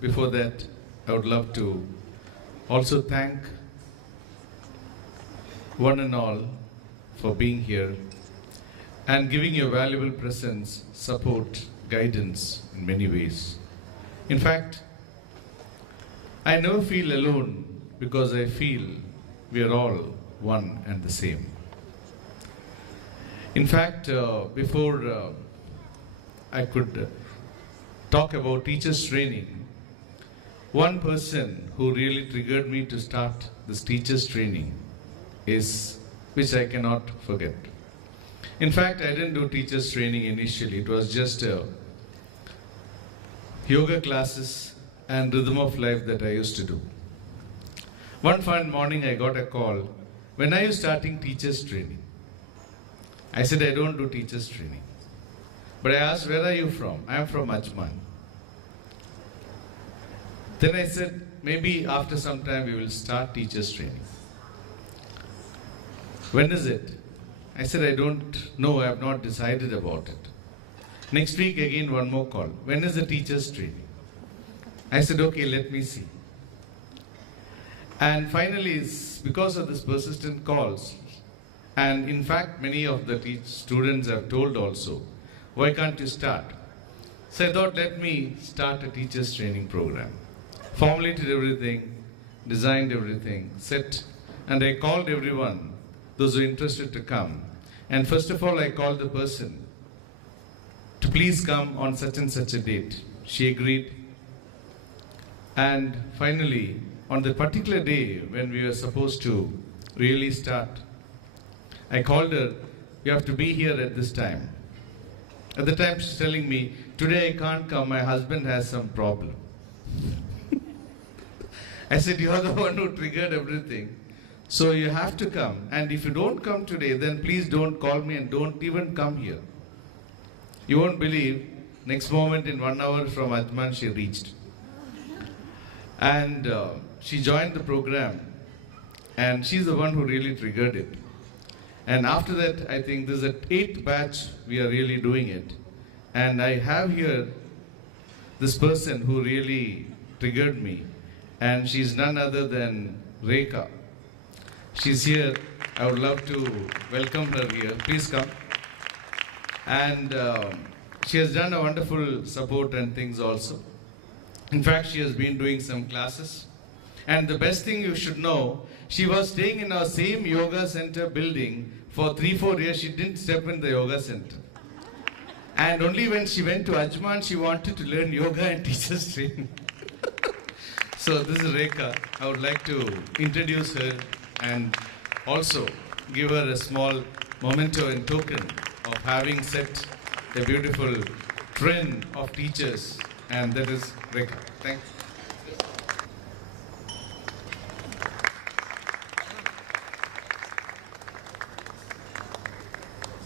before that, I would love to also thank one and all for being here and giving your valuable presence, support, guidance in many ways. In fact, I never feel alone because I feel we are all one and the same. In fact, before I could talk about teachers training, one person who really triggered me to start this teachers training is, which I cannot forget. In fact, I didn't do teachers training initially. It was just yoga classes and rhythm of life that I used to do. One fine morning I got a call, when are you starting teachers training? I said, I don't do teachers training. But I asked, where are you from? I am from Ajman. Then I said, maybe after some time we will start teachers training. When is it? I said, I don't know, I have not decided about it. Next week again one more call. When is the teachers training? I said, okay, let me see. And finally, because of this persistent calls, and in fact many of the students have told also, why can't you start? So I thought, let me start a teachers training program. Formulated everything, designed everything, set, and I called everyone, those who are interested to come. And first of all, I called the person to please come on such and such a date. She agreed. And finally, on the particular day when we were supposed to really start, I called her, you have to be here at this time. At the time she's telling me, today I can't come, my husband has some problem. I said, you are the one who triggered everything. So you have to come. And if you don't come today, then please don't call me and don't even come here. You won't believe, next moment in 1 hour from Ajman she reached. And she joined the program. And she's the one who really triggered it. And after that, I think this is the 8th batch we are really doing it. And I have here this person who really triggered me. And she's none other than Rekha. She's here. I would love to welcome her here. Please come. And she has done a wonderful support and things also. In fact, she has been doing some classes. And the best thing you should know, she was staying in our same yoga center building for 3-4 years. She didn't step in the yoga center. And only when she went to Ajman, she wanted to learn yoga and teachers training. So this is Rekha. I would like to introduce her and also give her a small memento and token of having set a beautiful trend of teachers, and that is Rekha. Thank you.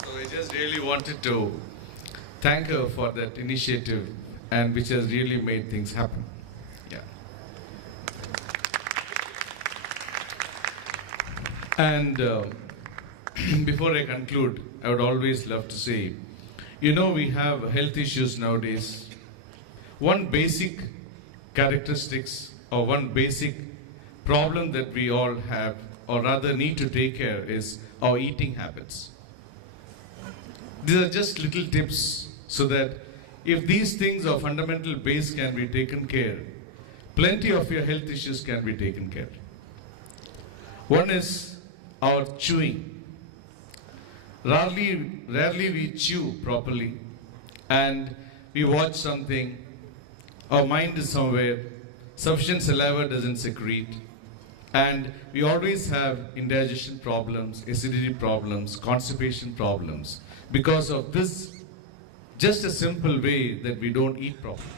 So I just really wanted to thank her for that initiative, and which has really made things happen. And before I conclude, I would always love to say, you know, we have health issues nowadays. One basic characteristics or one basic problem that we all have, or rather need to take care, is our eating habits. These are just little tips so that if these things of fundamental base can be taken care, plenty of your health issues can be taken care. One is our chewing. Rarely we chew properly, and we watch something, our mind is somewhere, sufficient saliva doesn't secrete, and we always have indigestion problems, acidity problems, constipation problems, because of this just a simple way that we don't eat properly.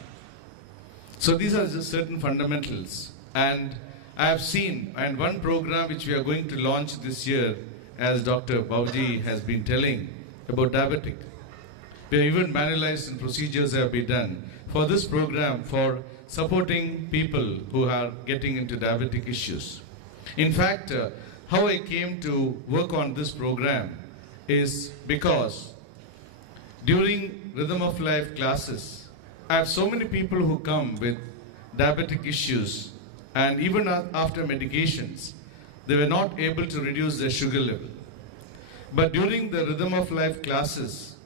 So these are just certain fundamentals. And I have seen, and one program which we are going to launch this year, as Dr. Bauji has been telling, about diabetic. We have even manualized and procedures have been done for this program for supporting people who are getting into diabetic issues. In fact, how I came to work on this program is because during Rhythm of Life classes, I have so many people who come with diabetic issues, and even after medications, they were not able to reduce their sugar level. But during the Rhythm of Life classes,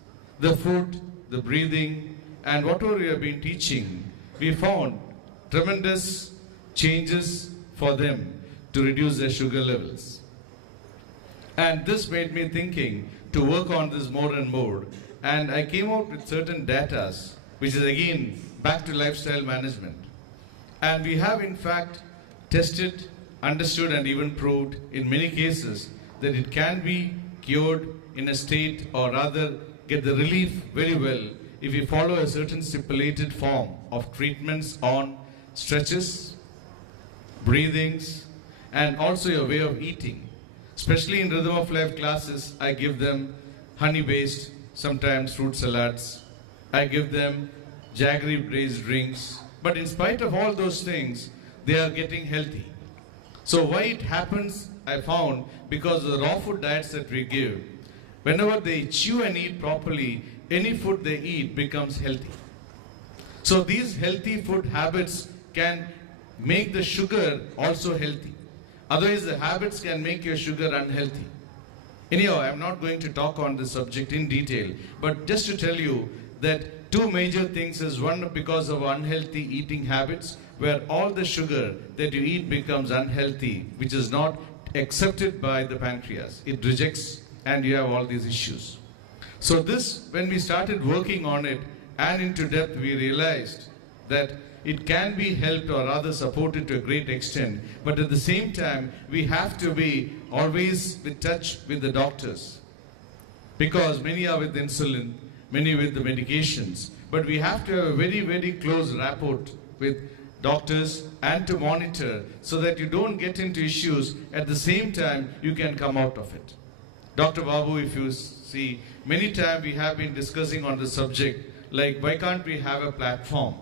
the food, the breathing, and whatever we have been teaching, we found tremendous changes for them to reduce their sugar levels. And this made me thinking to work on this more and more. And I came out with certain data, which is again back to lifestyle management. And we have in fact tested, understood, and even proved in many cases that it can be cured in a state, or rather get the relief very well, if we follow a certain stipulated form of treatments on stretches, breathings, and also your way of eating. Especially in Rhythm of Life classes, I give them honey-based, sometimes fruit salads. I give them jaggery-based drinks. But in spite of all those things, they are getting healthy. So why it happens, I found, because of the raw food diets that we give. Whenever they chew and eat properly, any food they eat becomes healthy. So these healthy food habits can make the sugar also healthy. Otherwise, the habits can make your sugar unhealthy. Anyhow, I'm not going to talk on this subject in detail, but just to tell you that two major things is, one, because of unhealthy eating habits, where all the sugar that you eat becomes unhealthy, which is not accepted by the pancreas. It rejects, and you have all these issues. So this, when we started working on it and into depth, we realized that it can be helped, or rather supported to a great extent, but at the same time, we have to be always in touch with the doctors, because many are with insulin, many with the medications, but we have to have a very, very close rapport with doctors and to monitor so that you don't get into issues. At the same time, you can come out of it. Dr. Babu, if you see, many times we have been discussing on the subject, like why can't we have a platform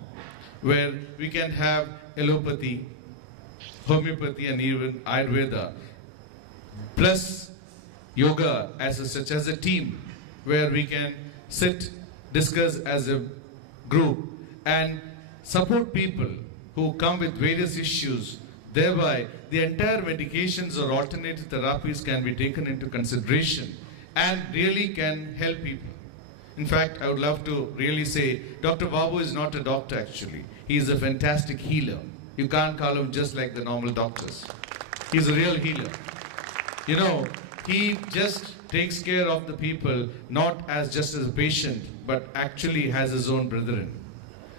where we can have allopathy, homeopathy, and even Ayurveda, plus yoga such as a team, where we can sit, discuss as a group, and support people who come with various issues. Thereby, the entire medications or alternative therapies can be taken into consideration and really can help people. In fact, I would love to really say, Dr. Babu is not a doctor actually. He is a fantastic healer. You can't call him just like the normal doctors. He's a real healer. You know, he just takes care of the people, not as just as a patient, but actually has his own brethren.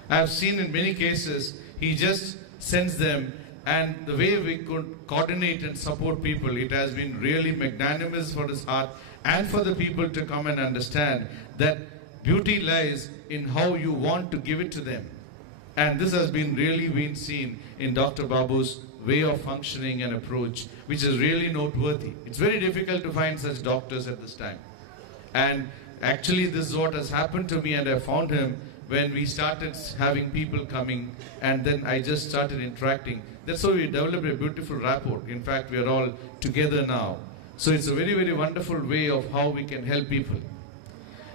I have seen in many cases, he just sends them, and the way we could coordinate and support people, it has been really magnanimous for his heart and for the people to come and understand that beauty lies in how you want to give it to them. And this has been really been seen in Dr. Babu's way of functioning and approach, which is really noteworthy. It's very difficult to find such doctors at this time. And actually this is what has happened to me, and I found him when we started having people coming, and then I just started interacting. That's how we developed a beautiful rapport. In fact, we are all together now. So it's a very, very wonderful way of how we can help people.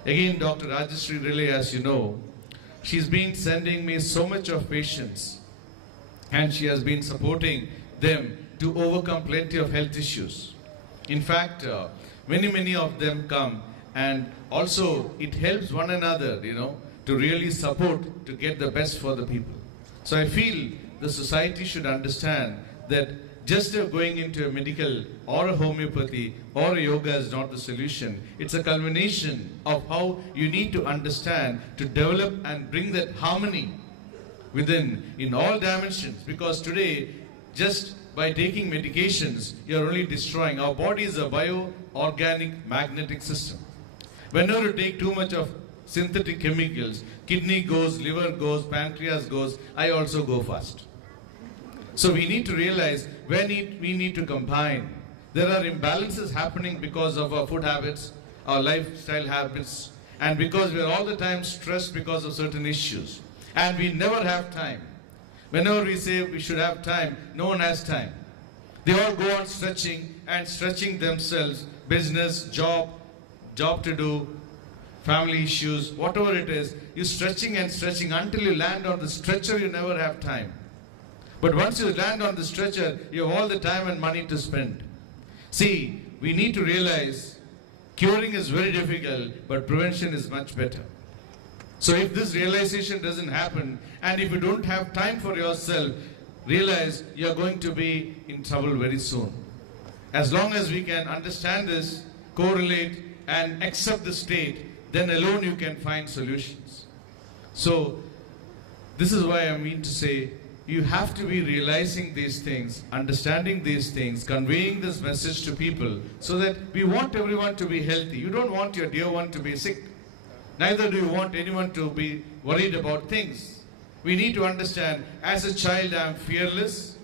Again, Dr. Rajeshri Relay, as you know, she's been sending me so much of patients, and she has been supporting them to overcome plenty of health issues. In fact, many of them come, and also it helps one another, you know, to really support to get the best for the people. So I feel the society should understand that just going into a medical or a homeopathy or a yoga is not the solution. It's a culmination of how you need to understand to develop and bring that harmony within in all dimensions. Because today, just by taking medications, you're only destroying. Our body is a bio-organic magnetic system. Whenever you take too much of synthetic chemicals, kidney goes, liver goes, pancreas goes, I also go fast. So we need to realize when we need to combine. There are imbalances happening because of our food habits, our lifestyle habits, and because we are all the time stressed because of certain issues. And we never have time. Whenever we say we should have time, no one has time. They all go on stretching and stretching themselves, business, job to do, family issues, whatever it is, you're stretching and stretching until you land on the stretcher, you never have time. But once you land on the stretcher, you have all the time and money to spend. See, we need to realize curing is very difficult, but prevention is much better. So if this realization doesn't happen, and if you don't have time for yourself, realize you are going to be in trouble very soon. As long as we can understand this, correlate, and accept the state, then alone you can find solutions. So this is why I mean to say, you have to be realizing these things, understanding these things, conveying this message to people, so that we want everyone to be healthy. You don't want your dear one to be sick. Neither do you want anyone to be worried about things. We need to understand, as a child I am fearless,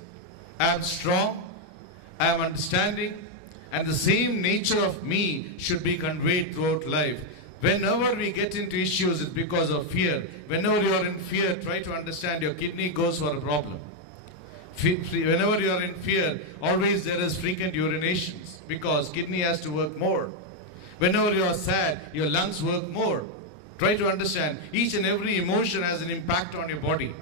I am strong, I am understanding, and the same nature of me should be conveyed throughout life. Whenever we get into issues, it's because of fear. Whenever you are in fear, try to understand your kidney goes for a problem. Whenever you are in fear, always there is frequent urinations because kidney has to work more. Whenever you are sad, your lungs work more. Try to understand each and every emotion has an impact on your body.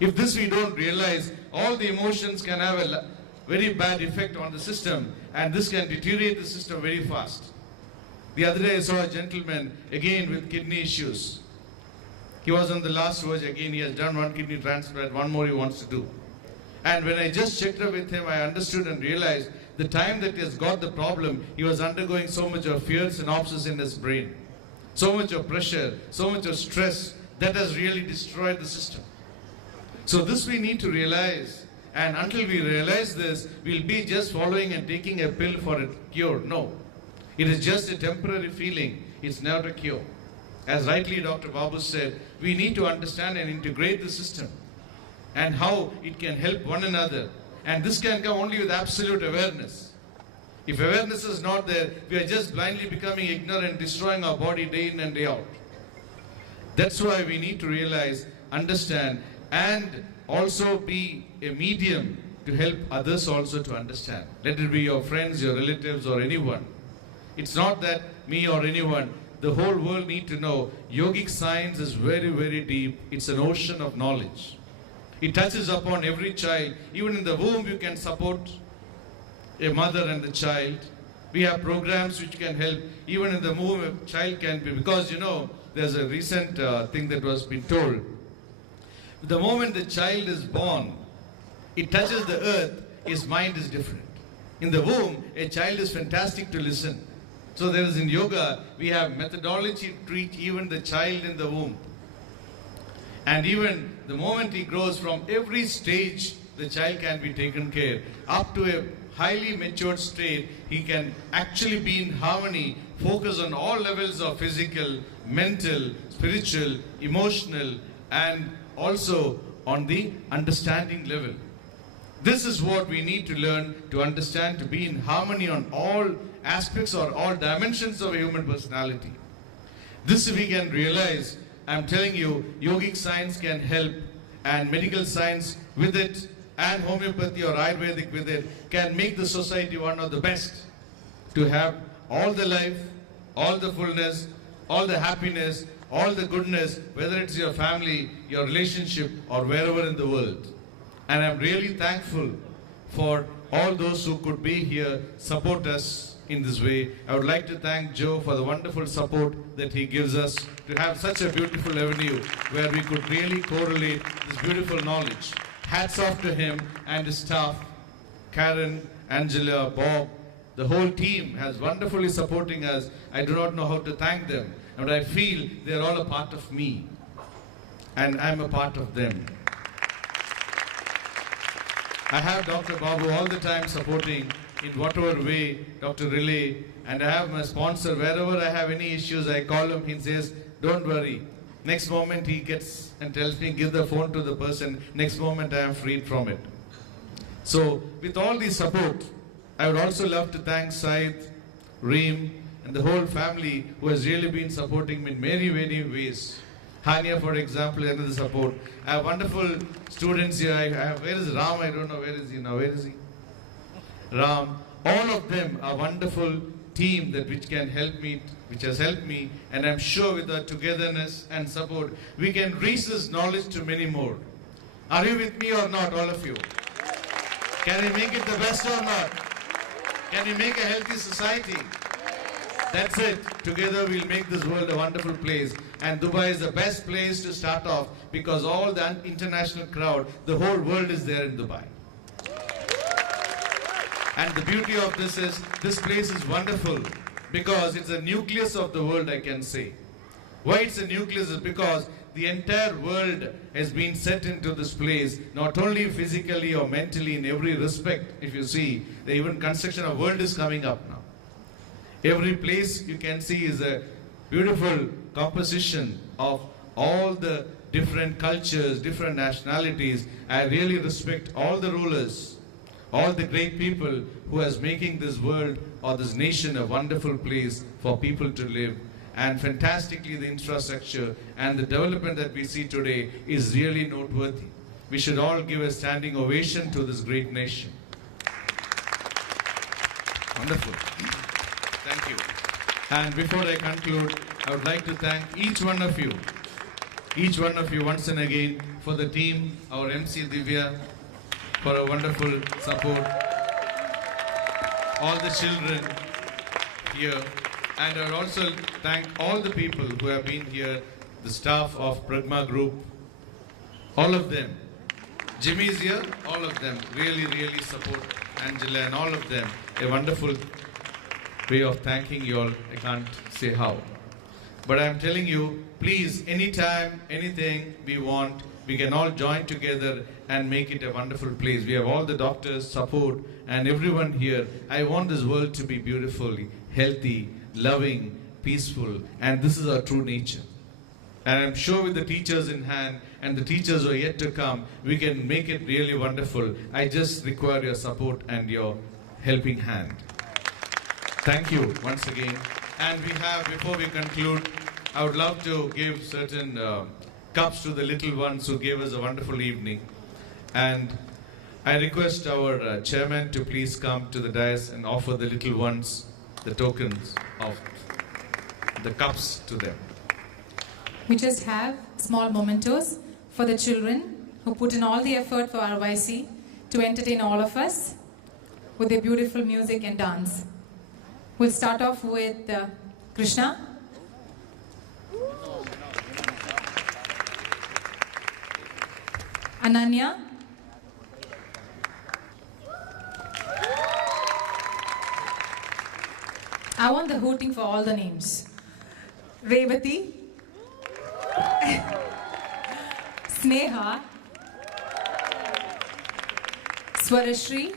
If this we don't realize, all the emotions can have a very bad effect on the system, and this can deteriorate the system very fast. The other day I saw a gentleman again with kidney issues. He was on the last verge again. He has done one kidney transplant, one more he wants to do. And when I just checked up with him, I understood and realized the time that he has got the problem, he was undergoing so much of fear synapses in his brain. So much of pressure, so much of stress, that has really destroyed the system. So this we need to realize. And until we realize this, we'll be just following and taking a pill for a cure. No. It is just a temporary feeling. It's not a cure. As rightly Dr. Babu said, we need to understand and integrate the system and how it can help one another. And this can come only with absolute awareness. If awareness is not there, we are just blindly becoming ignorant, destroying our body day in and day out. That's why we need to realize, understand, and also be a medium to help others also to understand. Let it be your friends, your relatives, or anyone. It's not that me or anyone, the whole world need to know yogic science is very, very deep. It's an ocean of knowledge. It touches upon every child. Even in the womb you can support a mother and the child. We have programs which can help. Even in the womb a child can be, because you know, there's a recent thing that was been told. The moment the child is born, it touches the earth, his mind is different. In the womb, a child is fantastic to listen. So there is in yoga, we have methodology to treat even the child in the womb. And even the moment he grows, from every stage, the child can be taken care. Up to a highly matured state, he can actually be in harmony, focus on all levels of physical, mental, spiritual, emotional, and also on the understanding level. This is what we need to learn to understand, to be in harmony on all aspects or all dimensions of a human personality. This we can realize. I'm telling you, yogic science can help, and medical science with it, and homeopathy or Ayurvedic with it, can make the society one of the best to have all the life, all the fullness, all the happiness, all the goodness, whether it's your family, your relationship, or wherever in the world. And I'm really thankful for all those who could be here, support us in this way. I would like to thank Joe for the wonderful support that he gives us to have such a beautiful avenue where we could really correlate this beautiful knowledge. Hats off to him and his staff, Karen, Angela, Bob. The whole team has wonderfully supporting us. I do not know how to thank them, but I feel they're all a part of me, and I'm a part of them. I have Dr. Babu all the time supporting in whatever way, Dr. Relay, and I have my sponsor. Wherever I have any issues, I call him. He says, don't worry. Next moment he gets and tells me, give the phone to the person. Next moment I am freed from it. So with all the support, I would also love to thank Said, Reem, and the whole family who has really been supporting me in many, many ways. Hania, for example, another support. I have wonderful students here. Where is Ram? I don't know. Where is he now? Where is he? Ram. All of them are wonderful team that which can help me, which has helped me, and I'm sure with our togetherness and support, we can reach this knowledge to many more. Are you with me or not, all of you? Can we make it the best or not? Can we make a healthy society? That's it. Together we'll make this world a wonderful place. And Dubai is the best place to start off because all the international crowd, the whole world is there in Dubai. And the beauty of this is, this place is wonderful because it's a nucleus of the world, I can say. Why it's a nucleus is because the entire world has been set into this place, not only physically or mentally, in every respect. If you see, the even construction of world is coming up now. Every place you can see is a beautiful composition of all the different cultures, different nationalities. I really respect all the rulers, all the great people who has making this world or this nation a wonderful place for people to live. And fantastically, the infrastructure and the development that we see today is really noteworthy. We should all give a standing ovation to this great nation. Wonderful. Thank you. And before I conclude, I would like to thank each one of you once and again, for the team, our MC Divya, for a wonderful support, all the children here. And I would also thank all the people who have been here, the staff of Pragma Group, all of them. Jimmy's here, all of them really, really support Angela and all of them. A wonderful way of thanking you all. I can't say how. But I'm telling you, please, anytime, anything we want, we can all join together and make it a wonderful place. We have all the doctors, support, and everyone here. I want this world to be beautiful, healthy, loving, peaceful, and this is our true nature. And I'm sure with the teachers in hand and the teachers who are yet to come, we can make it really wonderful. I just require your support and your helping hand. Thank you once again. And we have, before we conclude, I would love to give certain cups to the little ones who gave us a wonderful evening. And I request our chairman to please come to the dais and offer the little ones the tokens of the cups to them. We just have small mementos for the children who put in all the effort for RYC to entertain all of us with their beautiful music and dance. We'll start off with Krishna. Ananya. I want the hooting for all the names. Revati. Sneha. Swarashri.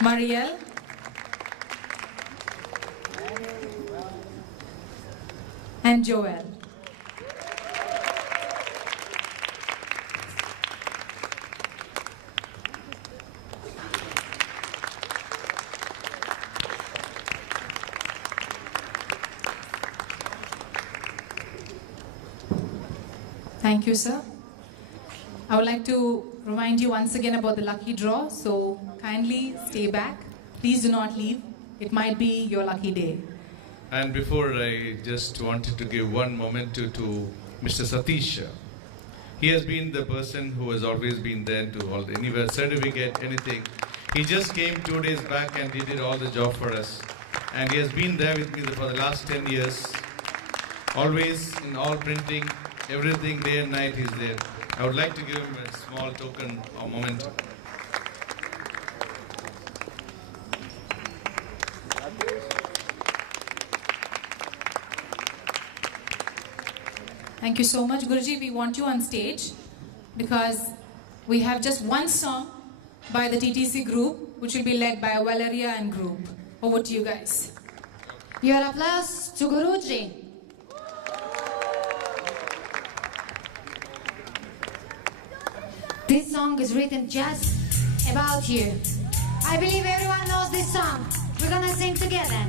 Marielle. And Joel. Thank you, sir. I would like to remind you once again about the lucky draw, so kindly stay back. Please do not leave. It might be your lucky day. And before, I just wanted to give one memento to Mr. Satish. He has been the person who has always been there to all the anywhere certificate, anything. He just came 2 days back and he did all the job for us. And he has been there with me for the last 10 years. Always in all printing, everything, day and night he's there. I would like to give him a small token or memento. Thank you so much, Guruji. We want you on stage because we have just one song by the TTC group which will be led by Valeria and group. Over to you guys. Your applause to Guruji. This song is written just about you. I believe everyone knows this song. We're gonna sing together.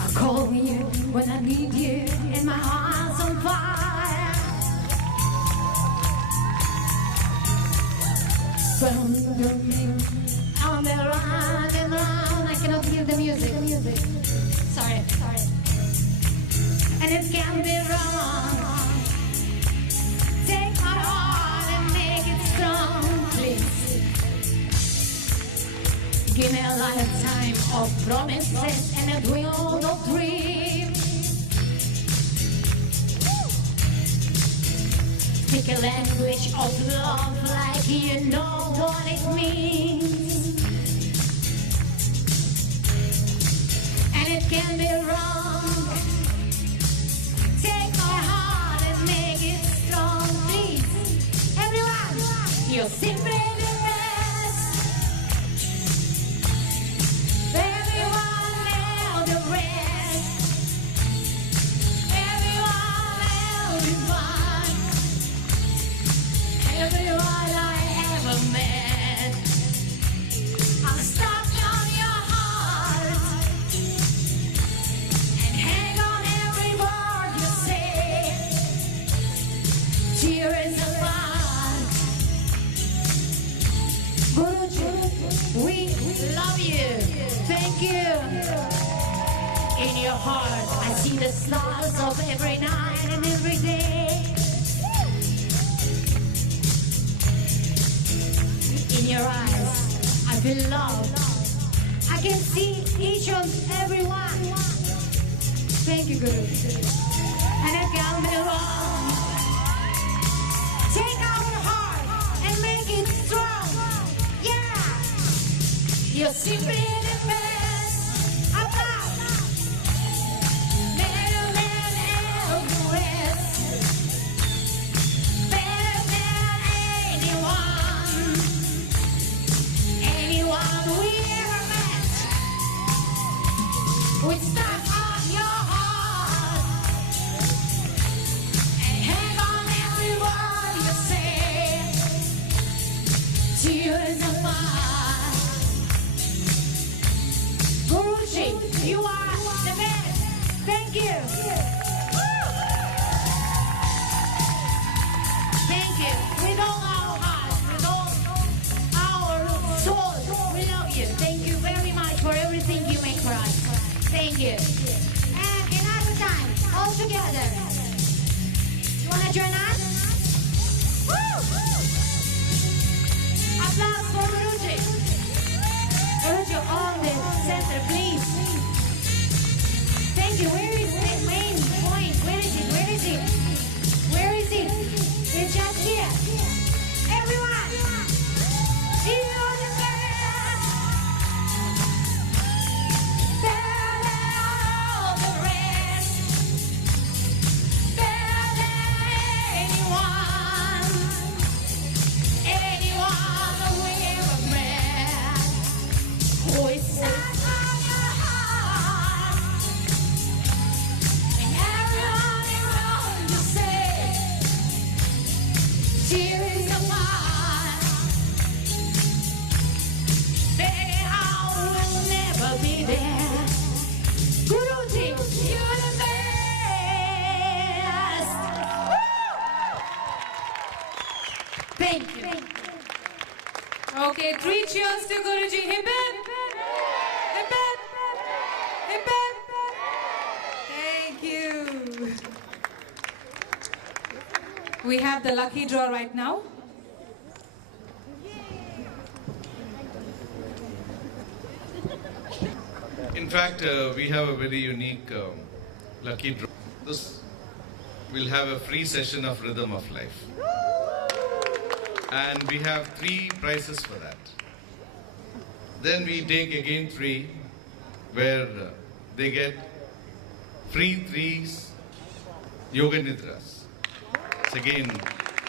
I call you when I need you, and my heart's on fire. On the rock and round, I cannot hear the music. Sorry. And it can be wrong. Take my heart and make it strong, please. Give me a lifetime of promises and a will of dreams. Speak a language of love like you know what it means. And it can be wrong. Take my heart and make it strong, please. Everyone, you're simply the best. Everyone else the rest. Everyone else is fine. Everyone I ever met. I'm stuck on your heart and hang on every word you say. Tears apart. Guruji, we love you. Thank you. In your heart, I see the stars of every night and every day. In your eyes, I feel love. I can see each of everyone. Thank you, Guru. And it can be wrong. Take our heart and make it strong. Yeah. You're simply the best. Applause. Better than every rest. Better than anyone. Anyone we ever met. We stuck on your heart and hang on every word you say. Tears apart. Guruji, you are the best. Thank you. Thank you. With all our hearts, with all our soul, we love you. Thank you very much for everything you make for us. Thank you. And another time, all together. You wanna join us? Woo! Applause for Guruji. Guruji on the center, please. Thank you. Where is the main point? Where is it? Where is it? Where is it? It's just here. Everyone, you're the best. Better than all the rest. Better than anyone. Anyone we ever met. Who is stuck on your heart. And everyone around you say. Tears apart. Baby, I will never be there. Guruji, you're the best. Thank you. Okay, 3 cheers to Guruji. Hip hip. Hip hip. Hip hip. Thank you. We have the lucky draw right now. In fact, we have a very unique lucky draw. This will have a free session of Rhythm of Life. And we have 3 prizes for that. Then we take again 3 where they get free 3 yoga nidras. It's again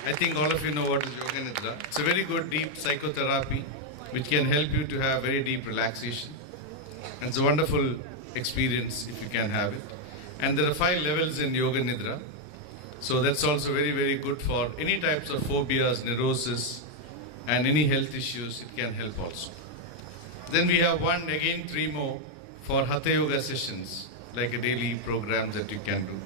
I think all of you know what is Yoga Nidra. It's a very good deep psychotherapy which can help you to have very deep relaxation. And it's a wonderful experience if you can have it. And there are 5 levels in Yoga Nidra. So that's also very, very good for any types of phobias, neurosis, and any health issues. It can help also. Then we have 3 more for Hatha Yoga sessions, like a daily program that you can do.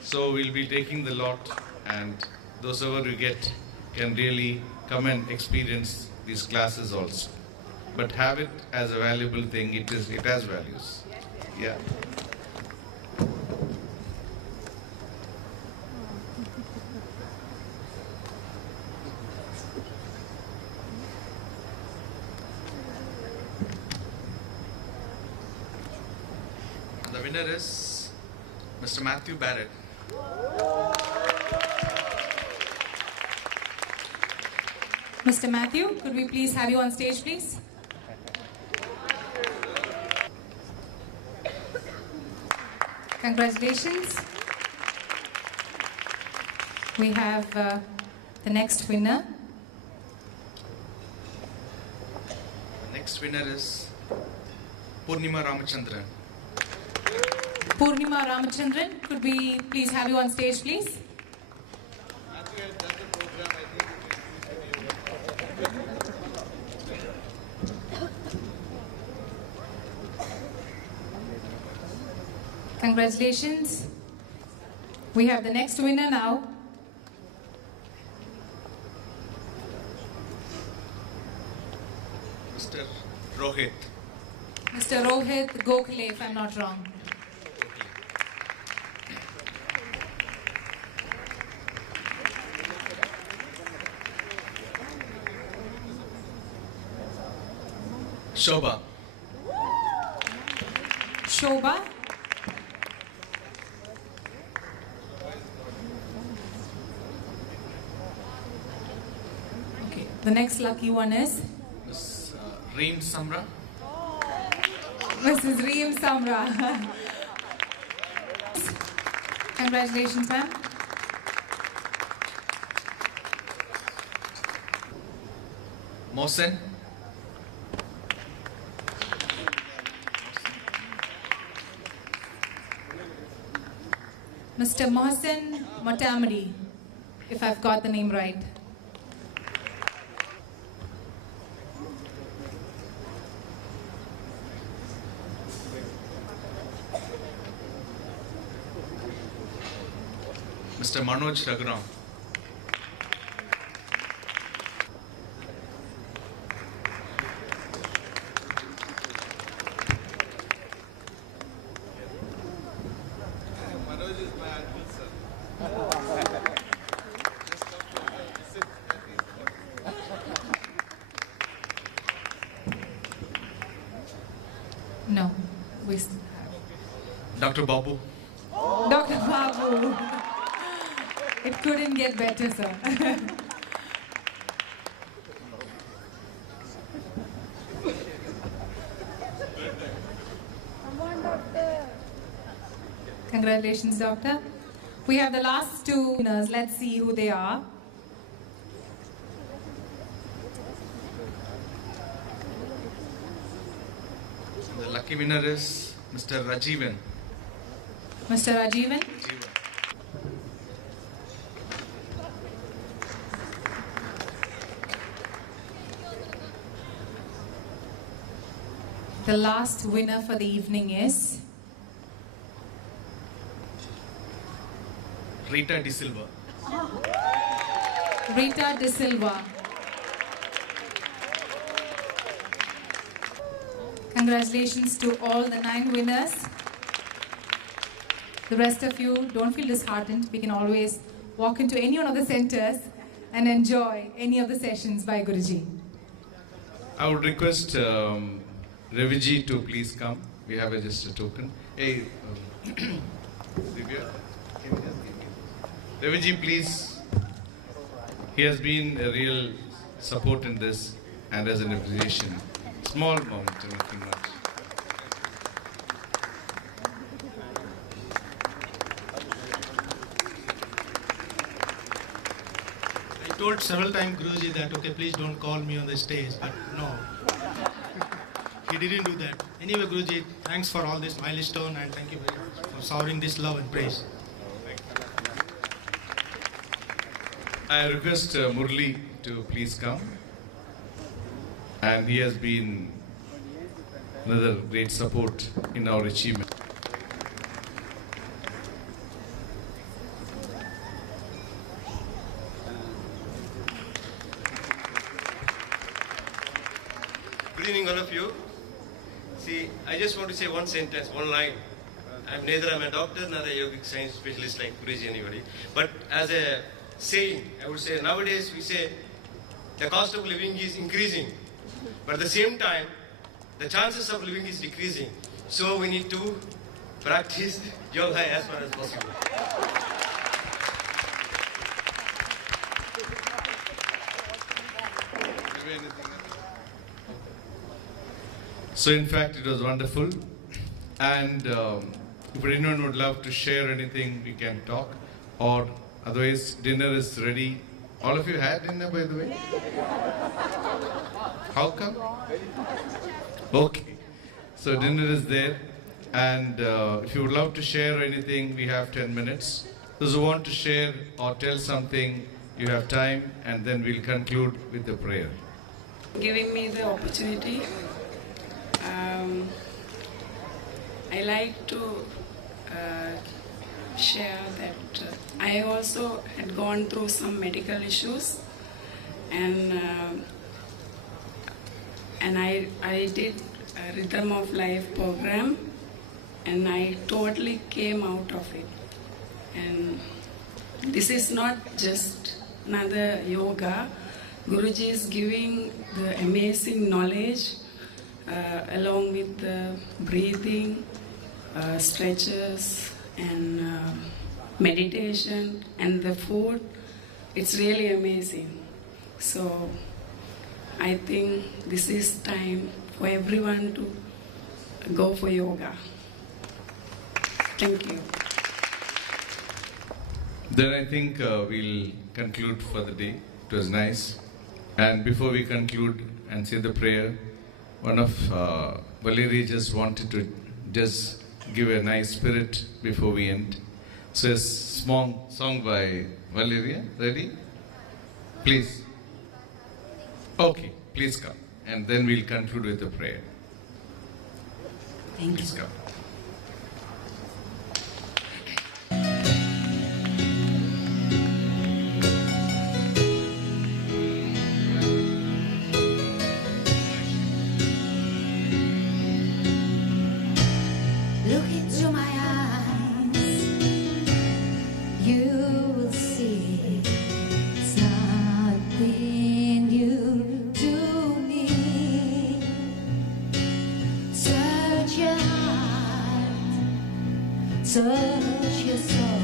So we'll be taking the lot, and those of you get can really come and experience these classes also. But have it as a valuable thing. It has values. Yeah. The winner is Mr. Matthew Barrett. Mr. Matthew, could we please have you on stage, please? Congratulations. We have the next winner. The next winner is Purnima Ramachandran. Purnima Ramachandran, could we please have you on stage, please? Congratulations. We have the next winner now. Mr. Rohit. Mr. Rohit Gokhale, if I'm not wrong. Shobha. Shobha. Okay, the next lucky one is Ms. Reem Samra. Mrs. Reem Samra. Congratulations, ma'am. Mohsen. Mr. Mohsen Motamadi, if I've got the name right. Mr. Manoj Raghuram. No, we Dr. Babu. Dr. Babu. It couldn't get better, sir. Congratulations, doctor. We have the last 2 winners. Let's see who they are. The lucky winner is Mr. Rajivan. Mr. Rajivan. The last winner for the evening is Rita De Silva. Rita De Silva. Congratulations to all the 9 winners. The rest of you, don't feel disheartened. We can always walk into any one of the centers and enjoy any of the sessions by Guruji. I would request Raviji to please come. We have just a token. Hey, Divya, can you just give me? Raviji, please. He has been a real support in this and as an appreciation. Small moment, nothing much. told several times Guruji that, okay, please don't call me on the stage, but no. He didn't do that. Anyway, Guruji, thanks for all this milestone and thank you very much for showering this love and praise. I request Murli to please come. And he has been another great support in our achievement. Good evening, all of you. See, I just want to say one sentence, one line. Neither I'm a doctor, nor a yogic science specialist like Guruji anybody. But as a saying, I would say nowadays we say the cost of living is increasing. But at the same time, the chances of living is decreasing. So we need to practice yoga as far as possible. So in fact, it was wonderful. And if anyone would love to share anything, we can talk. Or otherwise, dinner is ready. All of you had dinner, by the way? How come? Okay. So dinner is there. And if you would love to share anything, we have 10 minutes. Those who want to share or tell something, you have time. And then we'll conclude with the prayer. Giving me the opportunity. I like to share that I also had gone through some medical issues, and I did a Rhythm of Life program, and I totally came out of it. And this is not just another yoga. Guruji is giving the amazing knowledge along with the breathing, stretches, and meditation, and the food. It's really amazing. So I think this is time for everyone to go for yoga. Thank you. Then I think we'll conclude for the day. It was nice. And before we conclude and say the prayer, one of Valerie just wanted to just give a nice spirit before we end. So a small song by Valeria. Ready? Please. Okay, please come. And then we'll conclude with the prayer. Thank Please you. come. Look into my eyes, you will see it's nothing new to me. Search your heart, search your soul.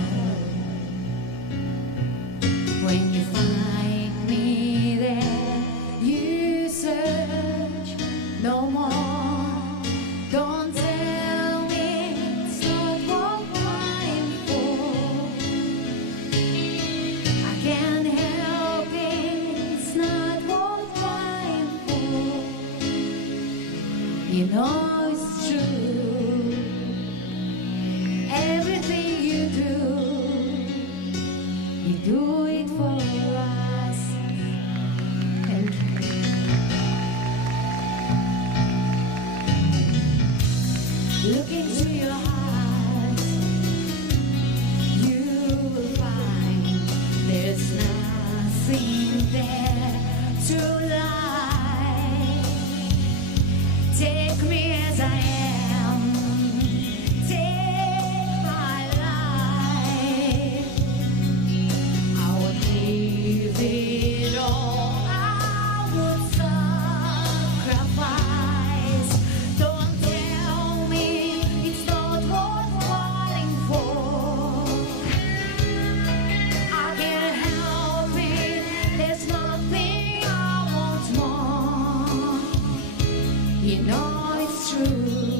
When you find me there, you search no more. Don't tell me it's not what I'm for. I can't help it, it's not what I'm for. You know it's true. Everything you do it for us. Thank you. Look into your heart, you will find there's nothing there to lie. Take me as I am, take my life. I would give it all, I would sacrifice. Don't tell me it's not worth fighting for. I can't help it, there's nothing I want more. You know it's true.